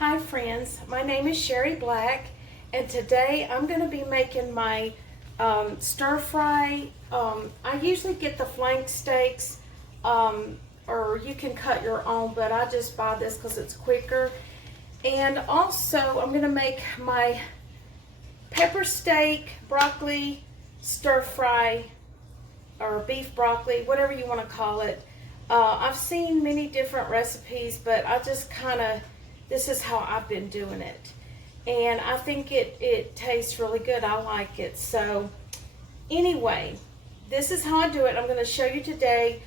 Hi friends, my name is Sherry Black, and today I'm going to be making my stir fry. I usually get the flank steaks, or you can cut your own, but I just buy this because it's quicker. And also I'm going to make my pepper steak, broccoli, stir fry, or beef broccoli, whatever you want to call it. I've seen many different recipes, but I just this is how I've been doing it. And I think it tastes really good. I like it. So anyway, this is how I do it. I'm going to show you today.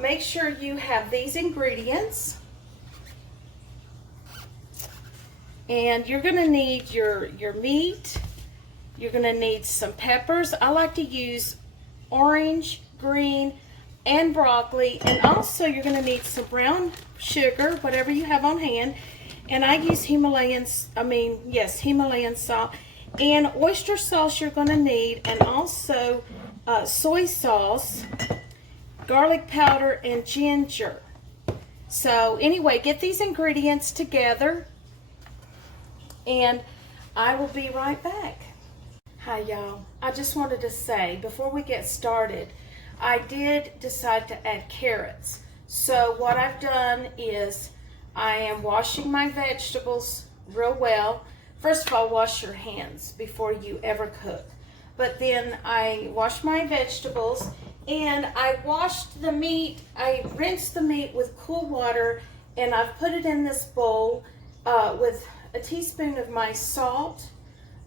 Make sure you have these ingredients. And you're going to need your meat. You're going to need some peppers. I like to use orange, green, and broccoli. And also you're going to need some brown sugar, whatever you have on hand. And I use Himalayan salt. And oyster sauce you're going to need. And also soy sauce, garlic powder, and ginger. So anyway, get these ingredients together. And I will be right back. Hi y'all. I just wanted to say, before we get started, I did decide to add carrots. So what I've done is I am washing my vegetables real well. First of all, wash your hands before you ever cook. But then I wash my vegetables and I washed the meat. I rinsed the meat with cool water and I've put it in this bowl with a teaspoon of my salt,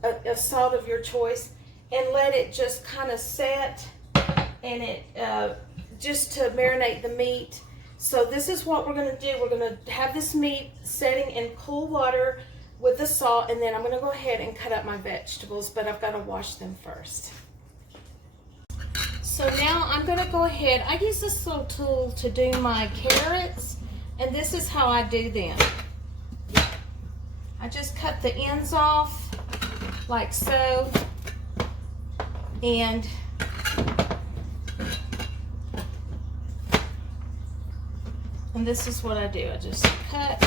a salt of your choice, and let it just kind of set, and it just to marinate the meat. So this is what we're going to do. We're going to have this meat setting in cool water with the salt, and then I'm going to go ahead and cut up my vegetables, but I've got to wash them first. So now I'm going to go ahead. I use this little tool to do my carrots, and this is how I do them. I just cut the ends off like so, and this is what I do. I just cut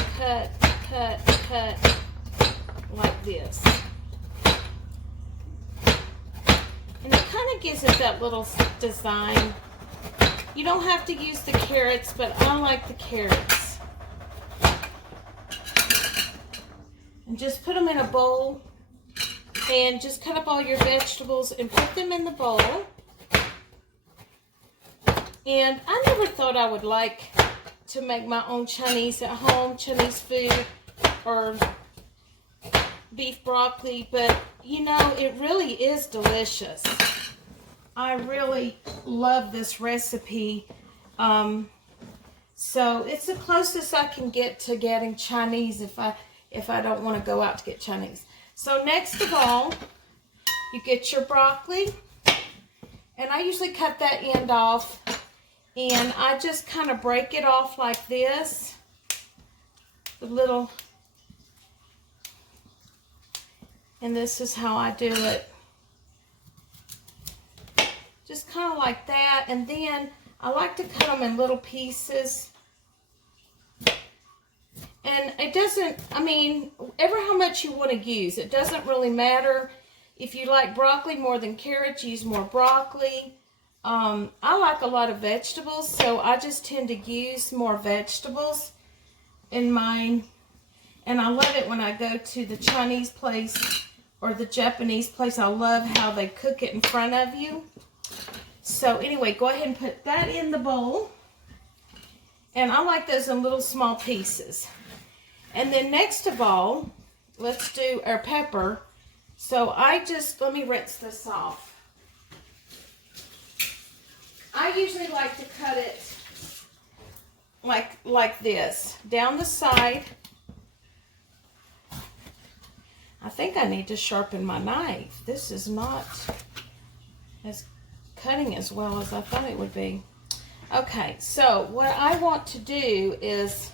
like this. And it kind of gives it that little design. You don't have to use the carrots, but I like the carrots. And just put them in a bowl and just cut up all your vegetables and put them in the bowl. And I never thought I would like to make my own Chinese at home, Chinese food or beef broccoli, but you know, it really is delicious. I really love this recipe. So it's the closest I can get to getting Chinese if I don't want to go out to get Chinese. So next of all, you get your broccoli, and I usually cut that end off, and I just kind of break it off like this, the little, and this is how I do it. Just kind of like that, and then I like to cut them in little pieces. And it doesn't, I mean, ever how much you want to use. It doesn't really matter. If you like broccoli more than carrots, use more broccoli. I like a lot of vegetables, so I just tend to use more vegetables in mine. And I love it when I go to the Chinese place or the Japanese place. I love how they cook it in front of you. So anyway, go ahead and put that in the bowl. And I like those in little small pieces. And then next of all, let's do our pepper. So let me rinse this off. I usually like to cut it like this, down the side. I think I need to sharpen my knife. This is not cutting as well as I thought it would be. Okay, so what I want to do is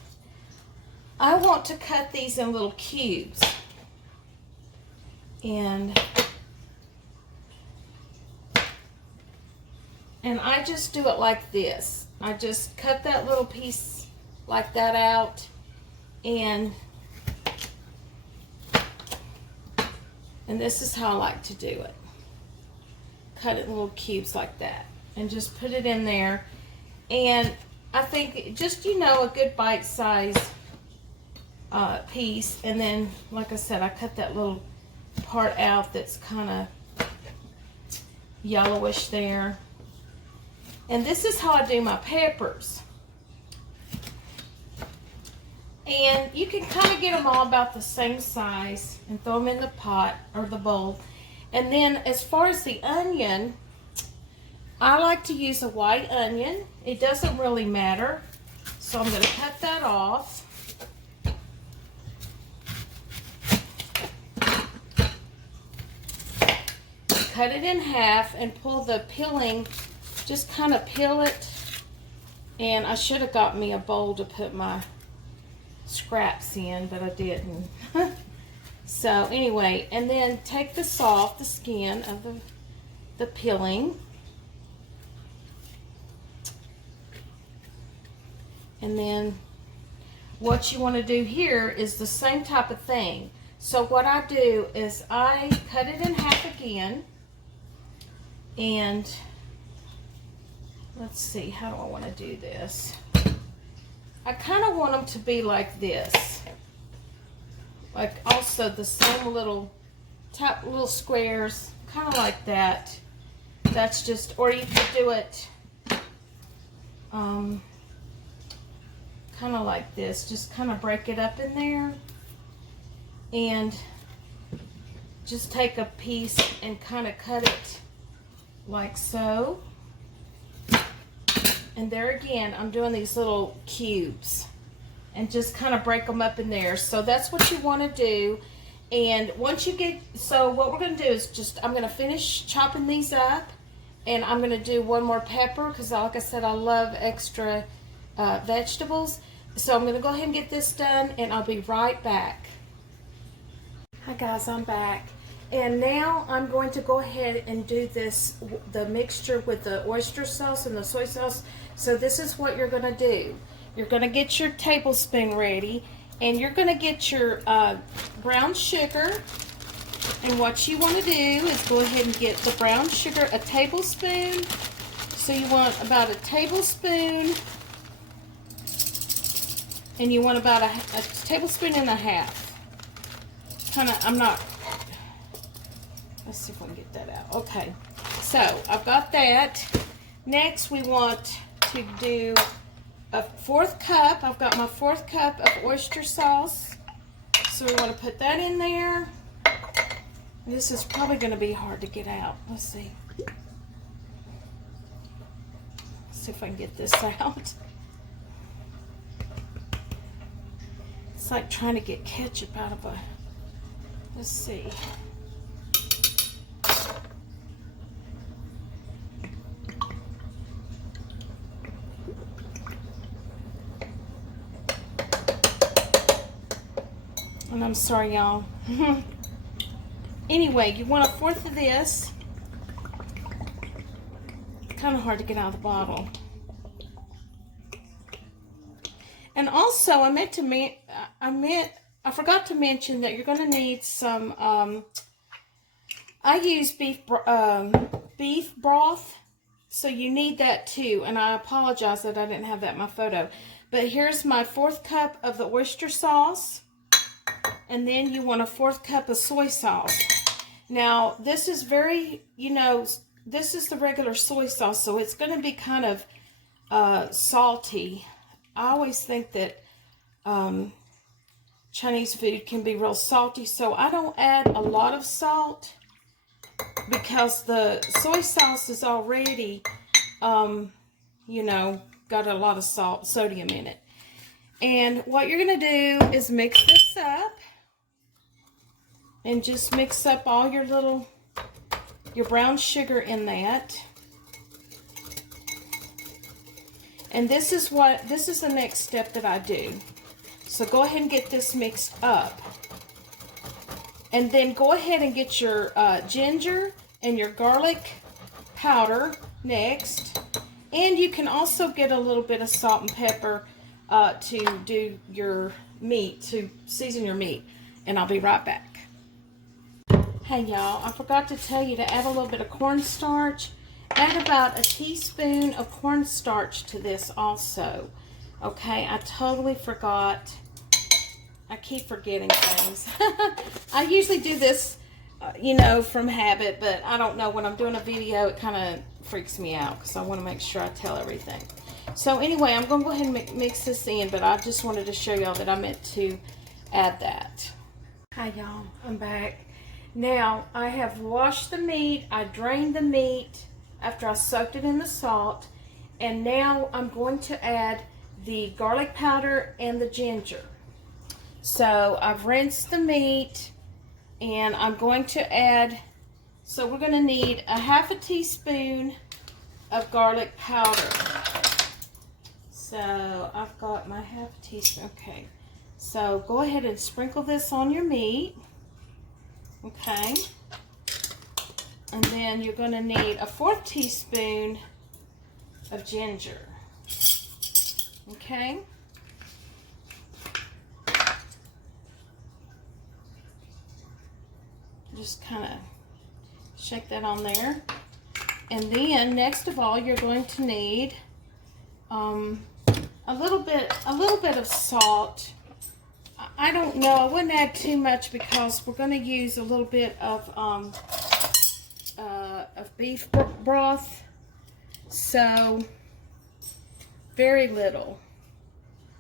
I want to cut these in little cubes. And I just do it like this. I just cut that little piece like that out, and And this is how I like to do it. Cut it in little cubes like that. And just put it in there. And I think just, you know, a good bite-size piece. And then, like I said, I cut that little part out that's kind of yellowish there. And this is how I do my peppers. And you can kind of get them all about the same size and throw them in the pot or the bowl. And then as far as the onion, I like to use a white onion. It doesn't really matter. So I'm going to cut that off. Cut it in half and pull the peeling, just kind of peel it. And I should have got me a bowl to put my scraps in, but I didn't. So anyway, and then take the skin of the peeling, and then what you want to do here is the same type of thing. So what I do is I cut it in half again, and let's see, how do I want to do this? I kind of want them to be like this. Like also the same little squares, kind of like that. That's just, or you could do it kind of like this. Just kind of break it up in there. And just take a piece and kind of cut it like so. And there again, I'm doing these little cubes and just kind of break them up in there. So that's what you want to do. And once you get, so what we're going to do is just, I'm going to finish chopping these up, and I'm going to do one more pepper because like I said, I love extra vegetables. So I'm going to go ahead and get this done, and I'll be right back. Hi guys, I'm back. And now I'm going to go ahead and do the mixture with the oyster sauce and the soy sauce. So this is what you're going to do. You're going to get your tablespoon ready, and you're going to get your brown sugar. And what you want to do is go ahead and get the brown sugar, a tablespoon. So you want about a tablespoon, and you want about a tablespoon and a half. Kind of, let's see if I can get that out. Okay, so I've got that. Next, we want to do a 1/4 cup. I've got my 1/4 cup of oyster sauce. So we want to put that in there. This is probably going to be hard to get out. Let's see. Let's see if I can get this out. It's like trying to get ketchup out of a, let's see. And I'm sorry, y'all. Anyway, you want a 1/4 of this. Kind of hard to get out of the bottle. And also, I forgot to mention that you're going to need some. I use beef broth, so you need that too. And I apologize that I didn't have that in my photo. But here's my 1/4 cup of the oyster sauce. And then you want a 1/4 cup of soy sauce. Now, this is very, this is the regular soy sauce, so it's going to be kind of salty. I always think that Chinese food can be real salty, so I don't add a lot of salt because the soy sauce is already, got a lot of sodium in it. And what you're going to do is mix this up. And just mix up all your brown sugar in that. And this is the next step that I do. So go ahead and get this mixed up. And then go ahead and get your ginger and your garlic powder next. And you can also get a little bit of salt and pepper to do your meat, to season your meat. And I'll be right back. Hey y'all, I forgot to tell you to add a little bit of cornstarch. Add about a teaspoon of cornstarch to this also. Okay, I totally forgot. I keep forgetting things. I usually do this, you know, from habit, but I don't know. When I'm doing a video, it kind of freaks me out because I want to make sure I tell everything. So anyway, I'm going to go ahead and mix this in, but I just wanted to show y'all that I meant to add that. Hi y'all, I'm back. Now, I have washed the meat. I drained the meat after I soaked it in the salt. And now I'm going to add the garlic powder and the ginger. So I've rinsed the meat and I'm going to add, so we're going to need a half a teaspoon of garlic powder. So I've got my half a teaspoon. Okay. So go ahead and sprinkle this on your meat. Okay. And then you're going to need a 1/4 teaspoon of ginger. Okay. Just kind of shake that on there. And then next of all, you're going to need a little bit of salt. I don't know, I wouldn't add too much because we're going to use a little bit of beef broth, so very little,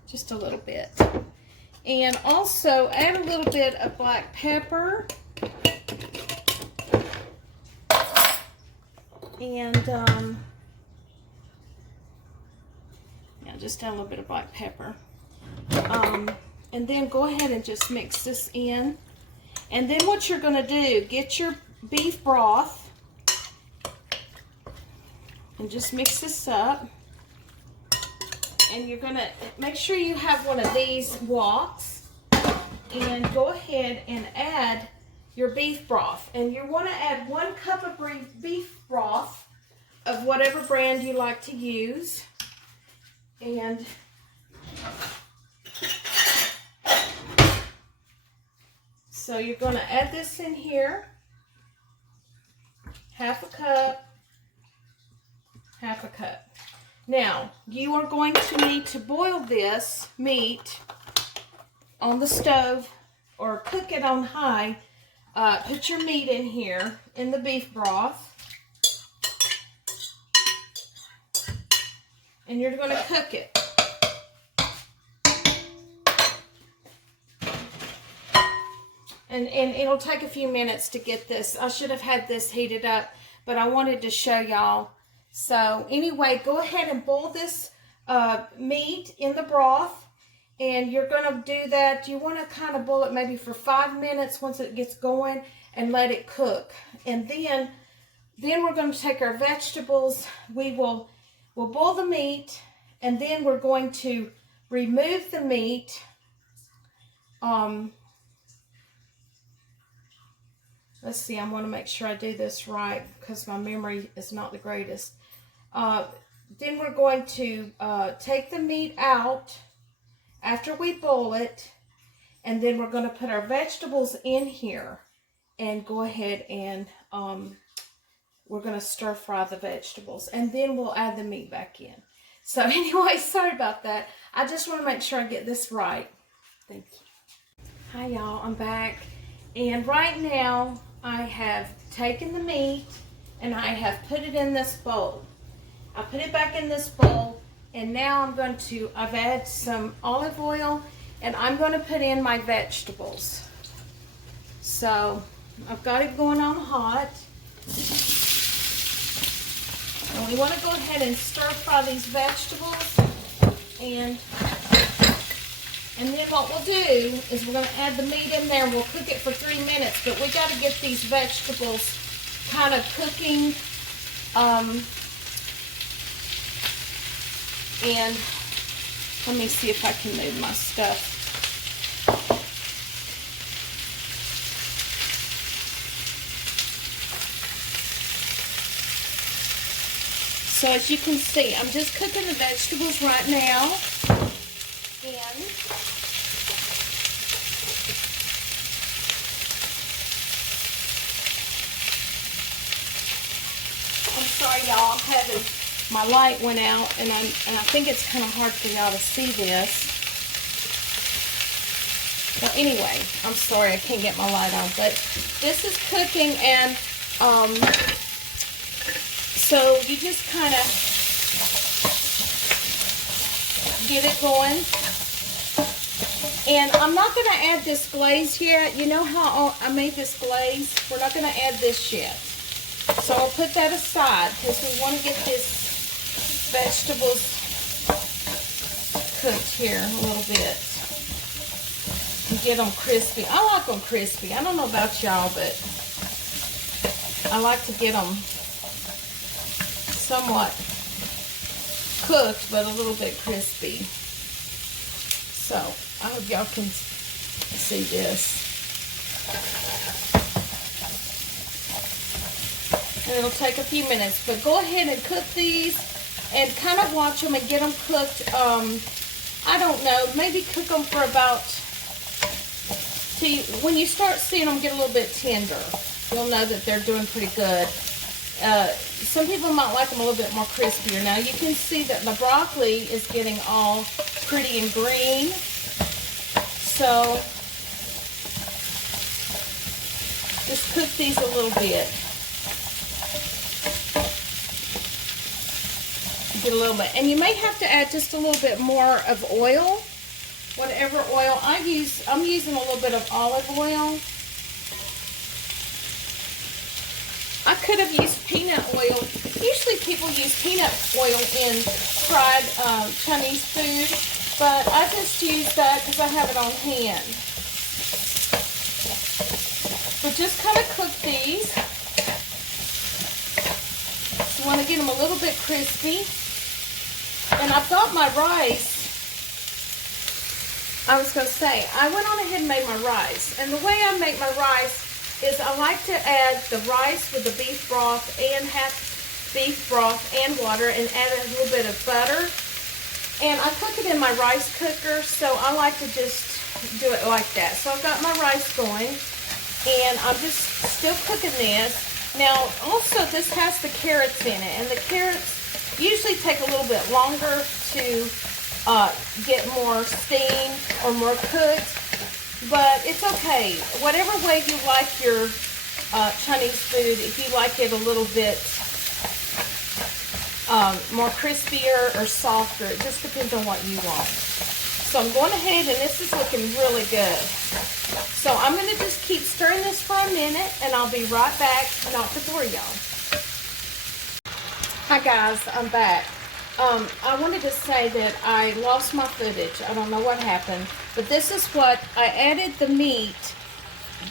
just a little bit. And also add a little bit of black pepper and yeah, just add a little bit of black pepper. And then go ahead and just mix this in. And then what you're going to do, get your beef broth and just mix this up. And you're going to make sure you have one of these woks. And go ahead and add your beef broth. And you want to add 1 cup of beef broth of whatever brand you like to use. And so you're going to add this in here, half a cup. Now, you are going to need to boil this meat on the stove or cook it on high. Put your meat in here, in the beef broth, and you're going to cook it. And it'll take a few minutes to get this. I should have had this heated up, but I wanted to show y'all. So anyway, go ahead and boil this meat in the broth. And you're going to do that. You want to kind of boil it maybe for 5 minutes once it gets going and let it cook. And then we're going to take our vegetables. We'll boil the meat, and then we're going to remove the meat. Let's see, I want to make sure I do this right because my memory is not the greatest. Then we're going to take the meat out after we boil it, and then we're going to put our vegetables in here and go ahead and we're going to stir fry the vegetables, and then we'll add the meat back in. So anyway, sorry about that. I just want to make sure I get this right. Thank you. Hi y'all, I'm back. And right now I have taken the meat and I have put it in this bowl. I put it back in this bowl, and now I've added some olive oil, and I'm going to put in my vegetables. So I've got it going on hot. And we want to go ahead and stir fry these vegetables, and then what we'll do is we're going to add the meat in there and we'll cook it for 3 minutes. But we got to get these vegetables kind of cooking. And let me see if I can move my stuff. So as you can see, I'm just cooking the vegetables right now. And I'm sorry, y'all. I'm having, my light went out, and I think it's kind of hard for y'all to see this. Well, anyway, I'm sorry, I can't get my light on, but this is cooking, and so you just kind of get it going. And I'm not going to add this glaze yet. You know how I made this glaze? We're not going to add this yet. So I'll put that aside because we want to get this vegetables cooked here a little bit and get them crispy. I like them crispy. I don't know about y'all, but I like to get them somewhat cooked, but a little bit crispy. So I hope y'all can see this. And it'll take a few minutes, but go ahead and cook these and kind of watch them and get them cooked. I don't know, maybe cook them for about, when you start seeing them get a little bit tender, you'll know that they're doing pretty good. Some people might like them a little bit more crispier. Now you can see that the broccoli is getting all pretty and green. So just cook these a little bit. Get a little bit, and you may have to add just a little bit more of oil, whatever oil I use. I'm using a little bit of olive oil. I could have used peanut oil. Usually people use peanut oil in fried Chinese food, but I just use that because I have it on hand. But just kind of cook these. So you want to get them a little bit crispy. And I've got my rice. I was going to say, I went on ahead and made my rice. And the way I make my rice is I like to add the rice with the beef broth and half beef broth and water and add a little bit of butter. And I cook it in my rice cooker, so I like to just do it like that. So I've got my rice going, and I'm just still cooking this. Now, also, this has the carrots in it, and the carrots usually take a little bit longer to get more steam or more cooked, but it's okay. Whatever way you like your Chinese food, if you like it a little bit more crispier or softer, it just depends on what you want. So I'm going ahead, and this is looking really good. So I'm going to just keep stirring this for a minute, and I'll be right back, not to bore y'all. Hi guys, I'm back. I wanted to say that I lost my footage. I don't know what happened, but this is what I added: the meat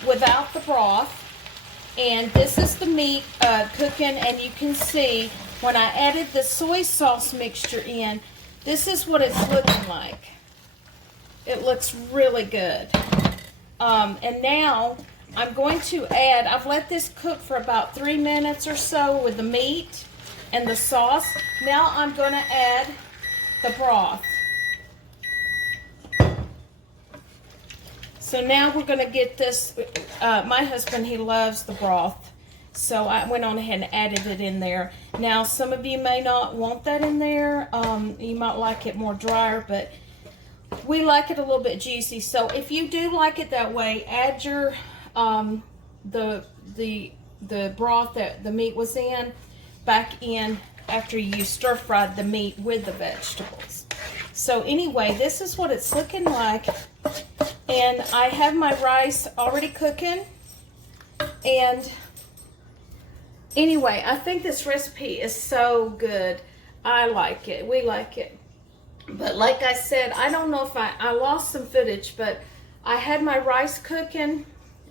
without the broth, and this is the meat cooking, and you can see when I added the soy sauce mixture in, this is what it's looking like. It looks really good. And now I'm going to add, I've let this cook for about 3 minutes or so with the meat and the sauce. Now I'm going to add the broth. So now we're going to get this, my husband, he loves the broth. So I went on ahead and added it in there. Now some of you may not want that in there. You might like it more drier, but we like it a little bit juicy. So if you do like it that way, add your the broth that the meat was in back in after you stir fried the meat with the vegetables. So anyway, this is what it's looking like, and I have my rice already cooking. And anyway, I think this recipe is so good. I like it. We like it. But like I said, I don't know if I lost some footage, but I had my rice cooking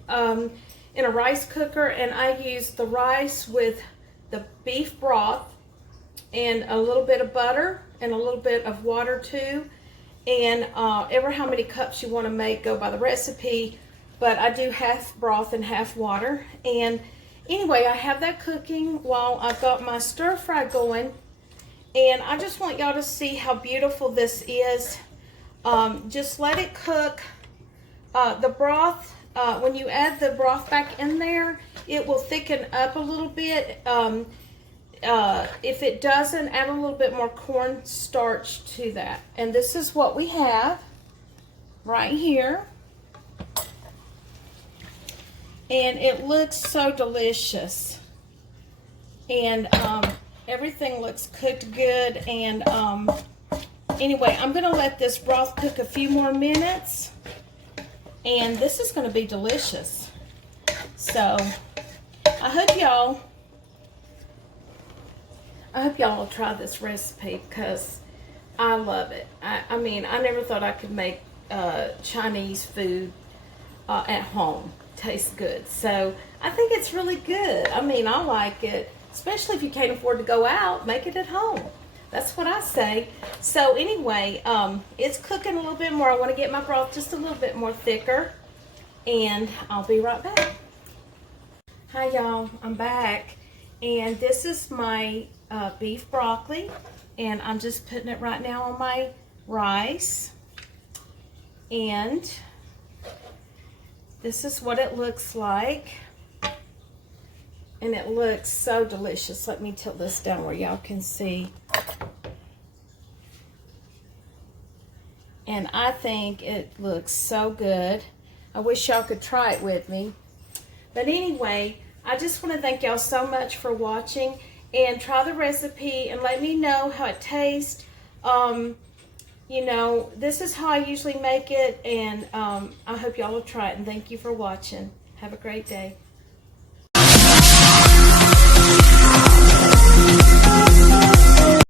in a rice cooker, and I used the rice with the beef broth and a little bit of butter and a little bit of water too. And ever how many cups you want to make, go by the recipe, but I do half broth and half water. And anyway, I have that cooking while I've got my stir fry going. And I just want y'all to see how beautiful this is. Just let it cook. The broth, when you add the broth back in there, it will thicken up a little bit. if it doesn't, add a little bit more cornstarch to that. And this is what we have right here. And it looks so delicious. And everything looks cooked good. And anyway, I'm going to let this broth cook a few more minutes. And this is going to be delicious. So I hope y'all will try this recipe because I love it. I mean, I never thought I could make Chinese food at home taste good. So I think it's really good. I mean, I like it, especially if you can't afford to go out, make it at home. That's what I say. So anyway, it's cooking a little bit more. I want to get my broth just a little bit more thicker, and I'll be right back. Hi y'all, I'm back, and this is my beef broccoli, and I'm just putting it right now on my rice, and this is what it looks like, and it looks so delicious. Let me tilt this down where y'all can see. And I think it looks so good. I wish y'all could try it with me. But anyway, I just want to thank y'all so much for watching, and try the recipe and let me know how it tastes. You know, this is how I usually make it, and I hope y'all will try it, and thank you for watching. Have a great day.